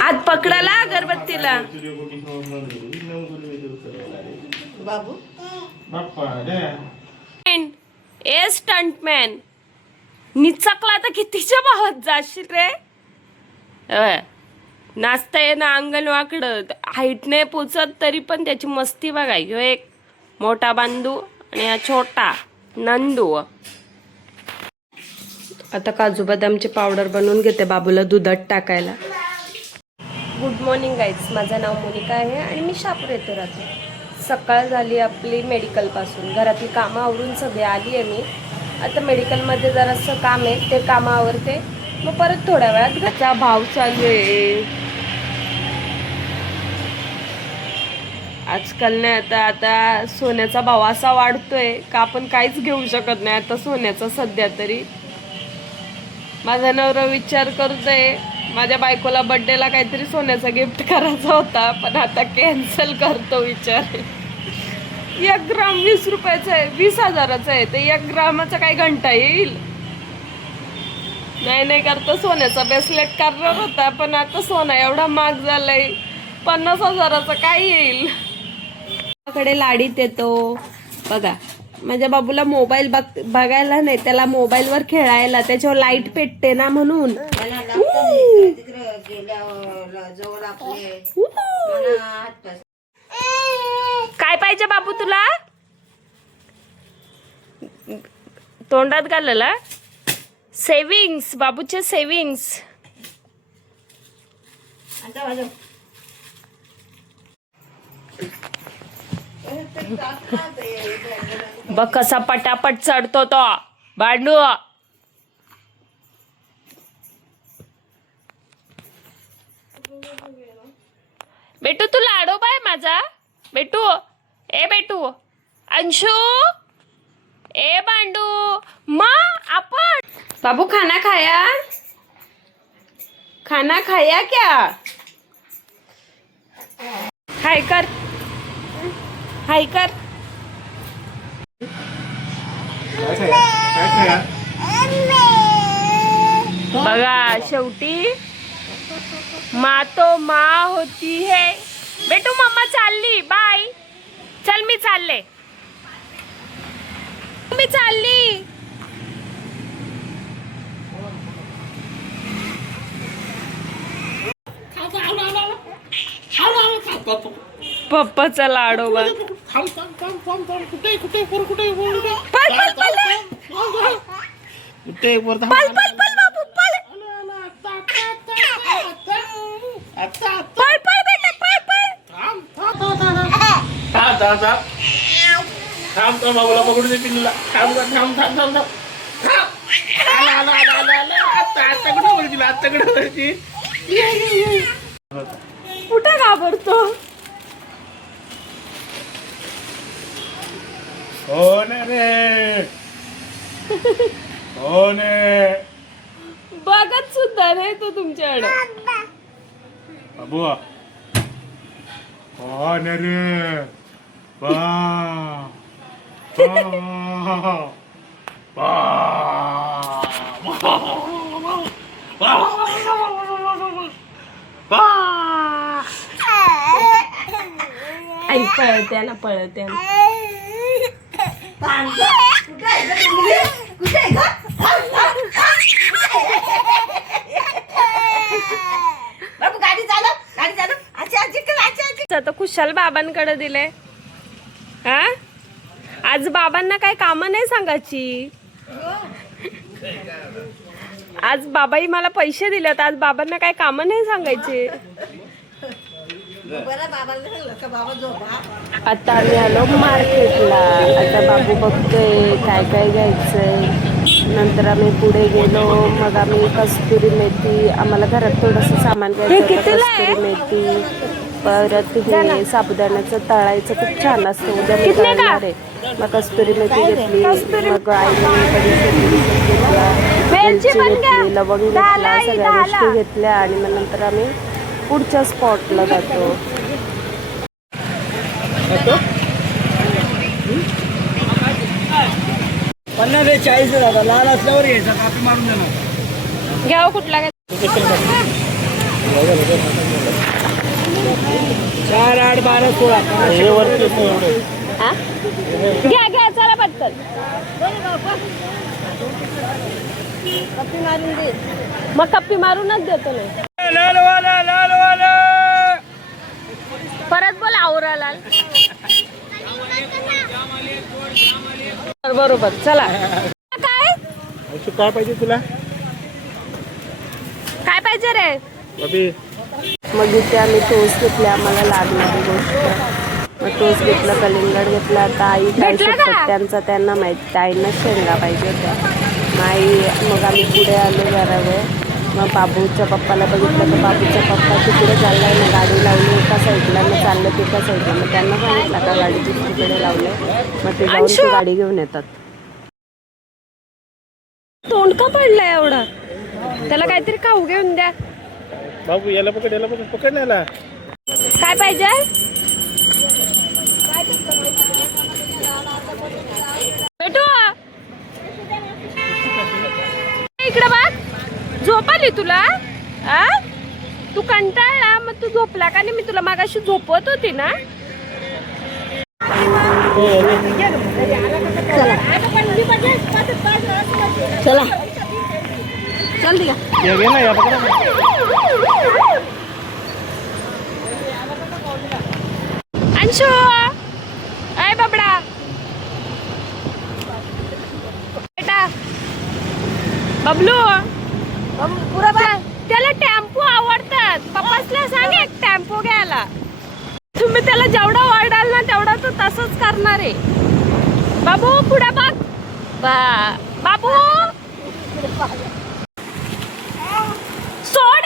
हात पकडाला अगरबत्तीला. बाबू ए स्टंटमॅन निचकला तर कितीच्या भावात जाशील रे. नाचता ये ना अंगण वाकडं, हाईट नाही पोचत तरी पण त्याची मस्ती बघा. ह्यो एक मोठा बांधू आणि हा छोटा नंदू. आता काजू बदामची पावडर बनवून घेते बाबूला दुधात टाकायला. गुड मॉर्निंग गाईज, माझं नाव मोनिका आहे आणि मी शापूर येथे राहते. सकाळ झाली आपली मेडिकलपासून. घरातली कामं आवरून सगळी आली आहे मी. आता मेडिकलमध्ये जरासं काम आहे, ते कामं आवरते, मग परत थोड्या वेळात घरचा भाव चालू आहे. आजकाल नाही आता सोन्याचा भाव असा वाढतोय का आपण काहीच घेऊ शकत नाही आता सोन्याचा सध्या तरी. माझा नवरा विचार करतोय माझ्या बायकोला बर्थडेला काहीतरी सोन्याचा गिफ्ट करायचा होता, पण आता कॅन्सल करतो विचार. 1 ग्राम 20 रुपयाचा आहे, 20,000चा आहे, तर 1 ग्रामाचा काय घंटा येईल. नाही करतो सोन्याचा ब्रेसलेट करणार होता, पण आता सोना एवढा महाग झालाय, 50,000चा काय येईल. कडे लाडीत येतो बघा. माझ्या बाबूला मोबाईल बघायला नाही, त्याला मोबाईलवर खेळायला, त्याच्यावर लाईट पेटते ना म्हणून. काय पाहिजे बाबू तुला? तोंडात घालला सेविंग्स, बाबूचे सेविंग्स. बघ कसा पटापट चढतो तो बांडू. बेटू तू लाडोबा आहे माझा. बेटू ए बेटू अंशू ए बांडू मा आपण. बाबू खाना खाया, खाना खाया क्या? हाय कर, हाय कर. बघा शेवटी माँ तो माँ होती है. बेटू मम्मा चालली, बाय. चल मी चालले, मी चालली. पप्पाचा लाडोबा. बाबूला पकडून दे पिल्लूला. कुठं घाबरतो? बघत सुद्धा नाही तो तुमच्याकडे. बाबू कोण रे? बा आई पळते ना, पळते ना. बाबू गाडी चालव, गाडी चालव. आता खुशाल बाबांकडे दिले. हा आज बाबांना काय काम नाही सांगायची. आज बाबाई मला पैसे दिलेत, आज बाबांना काय काम नाही सांगायचे. आता आम्ही आलो मार्केटला. आता बाबू बघतोय काय काय घ्यायचंय. नंतर आम्ही पुढे गेलो, मग आम्ही कस्तुरी मेथी, आम्हाला घरात थोडंसं सामान घ्यायचं. कस्तुरी मेथी, परत हे साबुदाण्याचं तळायचं खूप छान असतं. उद्या मी तळणार आहे. मग कस्तुरी मेथी घेतली, मग आईने वेलची घेतली, लवंग घेतला, सगळ्या गोष्टी घेतल्या आणि मग नंतर आम्ही पुढच्या स्पॉटला जातो. पन्नास 40 लाल असल्यावर यायचा कापी मारून देणार. घ्या हो, कुठला घ्या. 4, 8, 12, 16 हे वरती एवढे. हा? घ्या घ्या चला पटकन. मग कप्पी मारूनच देतो ना. परत बोल आवरा लाल. बरोबर चला. काय काय पाहिजे तुला काय पाहिजे रे. बाबी? मग इथे आम्ही टोस्ट घेतले, आम्हाला लागणारी गोष्ट. मग टोस्ट घेतलं, कलिंगड घेतलं. आता आई काय शकतात त्यांचा त्यांना माहिती. आईना शेंगा पाहिजे होत्या. मग आम्ही पुढे आलो जरा वेळ. मग बाबूच्या पप्पाला बघितलं तर बाबूचा पप्पा तिकडे चाललाय ना, गाडी लावली एका साईडला, मग चाललं एका साईडला. मग त्यांना सांगितलं का गाडी दुसरीकडे लावले. मग ते जाऊन ती गाडी घेऊन येतात. तोंड का पडलाय एवढा, त्याला काहीतरी खाऊ घेऊन द्या. बाबू याला पकड, याला पकड, पकड याला. काय पाहिजे. बेटू इकडे बघ. झोप आली तुला. तू कंटाळला मग तू झोपला का नाही. मी तुला मागाशी झोपवत होती ना. चला चल दिया. अंशू अय बाबडा बेटा बबलू पुरा त्याला टेम्पो आवडतात. पप्पासला सांग एक टेम्पो घ्यायला. तुम्ही त्याला जेवढा ओरडाल ना तेवढा तो तसंच करणार आहे. बाबू पुढे बघ. बाबू सोड.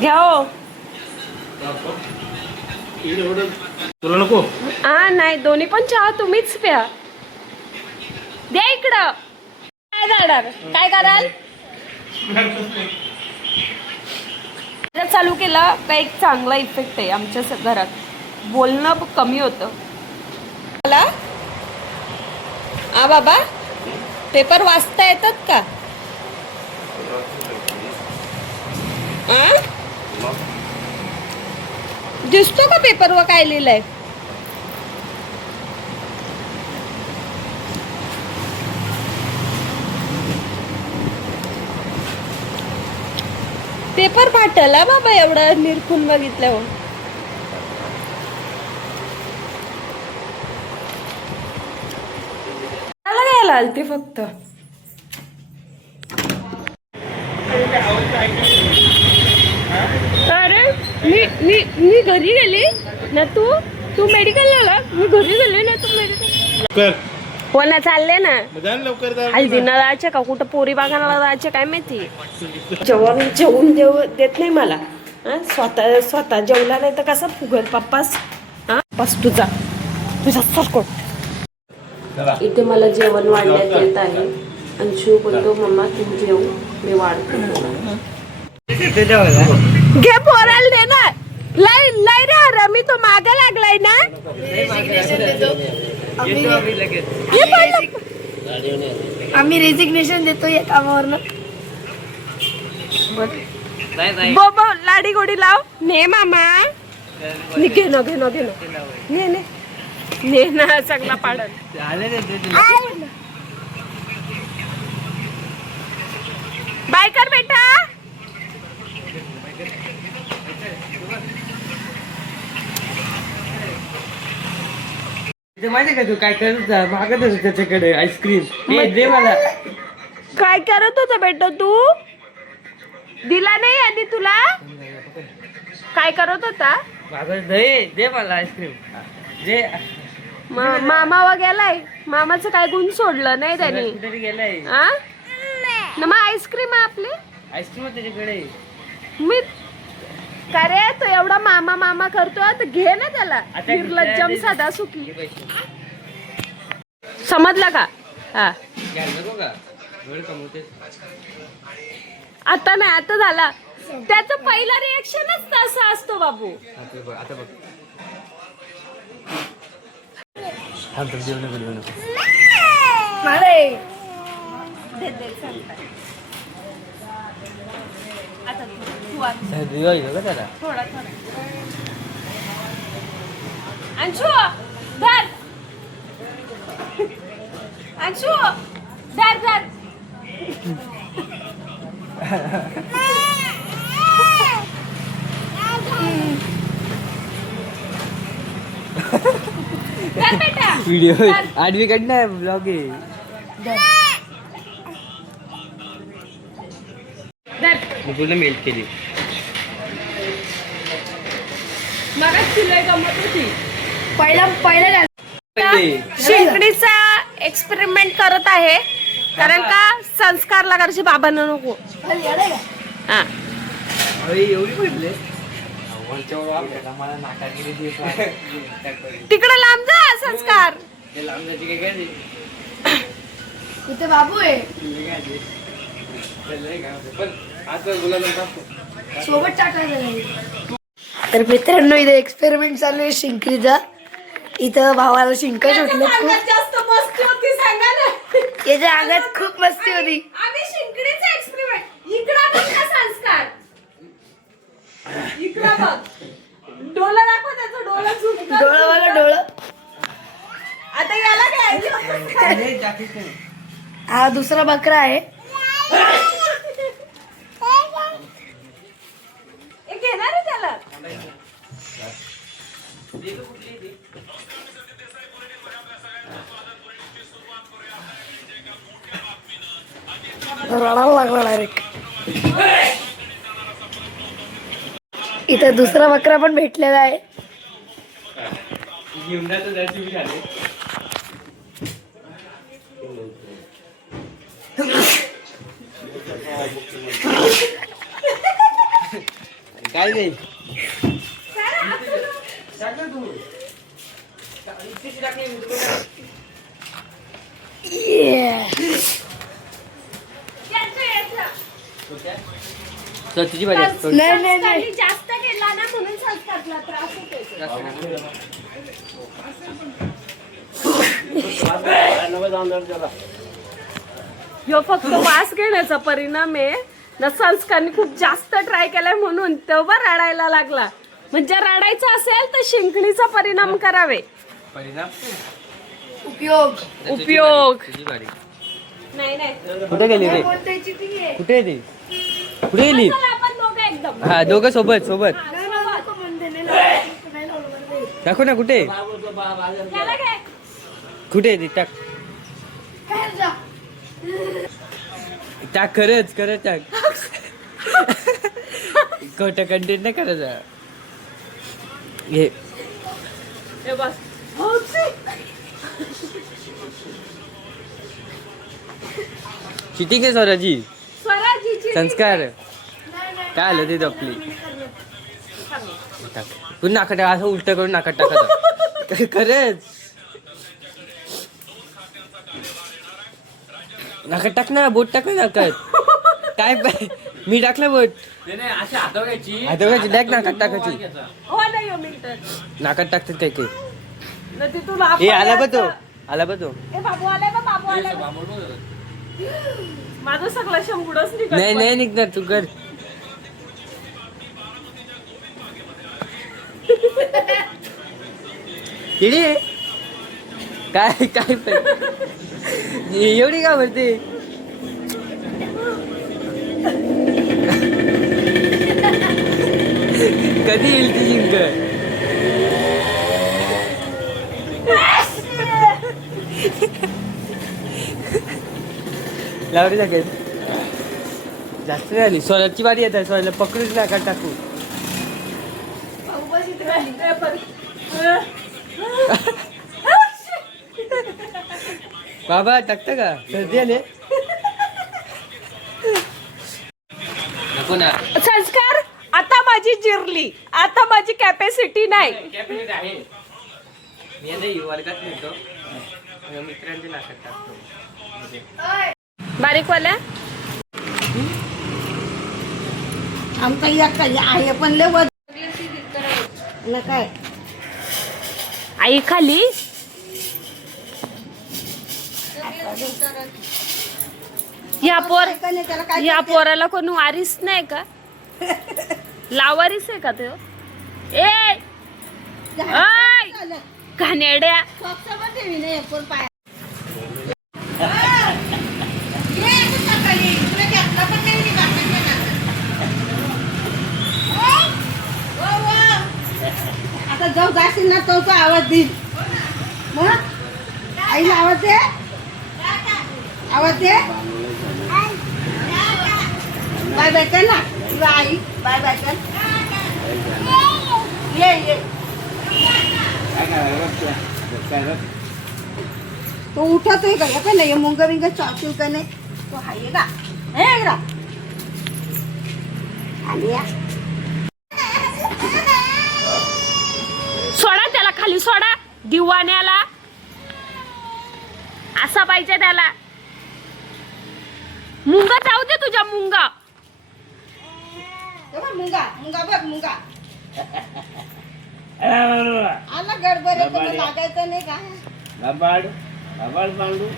घ्या हो. तुला नको? हा नाही, दोन्ही पण चहा तुम्हीच प्या. द्या इकडं. काय जाणार, काय कराल. चालू केलं का एक चांगला इफेक्ट आहे आमच्या घरात. बोलणं कमी होतं. मला बाबा पेपर वाचता येतात का. दिसतो का पेपरवर काय लिहिलंय. पेपर फाटला बाबा एवढा निरखून बघितल्यावर. त्याला घ्यायला आलती फक्त. अरे मी घरी गेली ना. तू मेडिकलला. मी घरी गेली ना. तू मेडिकल हो ना. चालले ना. हल्दीना जायचे का कुठं पोरी बागायला जायचे काय माहिती. जेवून देत नाही मला. स्वतः जेवला नाही तर कसा फुगल पप्पास. बस तुझा सरकोट. इथे मला जेवण वाढण्यात येत आहे. अंशू बोलतो मम्मा तू जेव मी वाढतो. घे पोराला दे ना. लय रे मी तो मागे लागलाय ना. आम्ही रेजिग्नेशन देतो या कामावरनं. बोबो लाडी गोडी लाव. ने मामा घे ना सगळा पाडल. बाय कर बेटा. माहिती का तू काय करत मागत होत त्याच्याकडे आईस्क्रीम. दे मला. काय करत होता बेटा तू. दिला नाही आधी तुला. काय करत होता. मागत दे मला आईस्क्रीम दे. मामा वा गेलाय. मामाचं काय गुण सोडलं नाही त्याने. कुठे गेलाय. मग आईस्क्रीम आहे आपली. आईस्क्रीम त्याच्याकडे. मी का रे तो एवढा मामा मामा करतो तर घे ना त्याला. निर्लज्जम साधा सुखी. समजला का. आता नाही आता झाला. त्याचं पहिला रिएक्शनच तसा असतो बाबू. थांब थांब, जेवण नको जेवण नको. मारे आता तू आण. सर्दी व्हायचं का त्याला? थोडा थोडा अंशू धर अंशू धर धर धर बेटा व्हिडिओ धर. आडवी काढ ना, ब्लॉग आहे. धर मी पूर्ण मेल्ट केली. मगाच तुला गमत होती. पहिला काय पहिले शिंकडीचा एक्सपेरिमेंट करत आहे कारण का संस्कार लागायचे बाबांना नको. हा अरे एवढी पडले मला नाका गेली. तिकडे लांब जा संस्कार. ते लांब जायची काय काय इथे बाबू आहे पण आता गुलाब सोबत टाकायचं नाही. तर मित्रांनो इथे एक्सपेरिमेंट चालू आहे शिंकरीचा. इथं भावाला शिंका सुटले खूप. जास्त मस्ती होती सांगा ना. याच्या अंगात खूप मस्ती होती. आम्ही शिंकडीचा एक्सपेरिमेंट इकडं बघ ना संस्कार. इकडं बघ डोळा दाखव त्याचं डोळा झूम कर. डोळं डोळं. आता याला काय हा दुसरा बकरा आहे. एक घेणार आहे त्याला. रडायला लागला डायरेक्ट. इथं दुसरा बकरा पण भेटलेला आहे. काय नाही तुझी बारी आहे. नाही जास्त केला ना म्हणून संस्कारला त्रास होतो. ह्यो फक्त वास घेण्याचा परिणाम आहे ना. संस्कारने खूप जास्त ट्राय केलाय म्हणून तेव्हा रडायला लागला. म्हणजे रडायचं असेल तर शिंकणीचा परिणाम करावे. परिणाम उपयोग तुझी बारी. नाही नाही कुठे गेली रे? कुठे आहे ती? कुठे गेली? चला आपण दोघं एकदम हा दोघं सोबत सोबत दाखव ना. कुठे त्याला काय कुठे आहे ती? टाक टाक. खरंच खरंच टाक. खोटं कंटेंट नाही करायचं. हे हे बस. चिटिंग आहे स्वराजी. स्वराजीची संस्कार काय आलं ते आपली. टाक. तू नाकात टाक. असं उलट करून नाकात टाका. खरंच नाकात टाक ना. बोट टाक ना नाकात. काय मी टाकलं बोट. हातवगायची टाक नाकात टाकायची. हो नाही हो मिनिट नाकात टाकतात काय काय. ना ते तुला ए आला बा तो. आला बा तो. ए बाबू आलाय बा बाबू आलाय बा. माझं सगळं शंभूडच निघत. नाही नाही निघणार तू कर. येडी आहे. काय काय पण एवढी का भरते. कधी येईल ती जिंक. लावरी लागेल. जास्त नाही आली. स्वराची बारी येत आहे. स्वराला पकडूच नका टाकू. बाबा टाकतं का? सर्दी आले नको ना. संस्कार आता माझी जिरली. आता माझी कॅपॅसिटी नाही. मी नाही वर्गात नेतो. मित्रांच्या नाकात टाकतो. बारीकवाल्या आमचा या आहे पण लय काय आई खाली त्याला काय या पोराला कोण वारीस नाही का? लावारीस आहे का तो? ए घाणेरड्या आता जाऊ जाशील ना तो आवाज देईल मग आईला आवाज दे बाय बाय कर ना तुला आई बाय बाय कर ये तो उठतोय का या का नाही मुंग बिंग चावतील का नाही तो हाय का हे रा आली या सोडा त्याला खाली सोडा दिवाण्याला असा पाहिजे त्याला मुंगा जाऊ दे तुझ्या मुंगा मुंगा बघ मुंगा आला गडबड लागायचं नाही का लबाड लबाड मांडू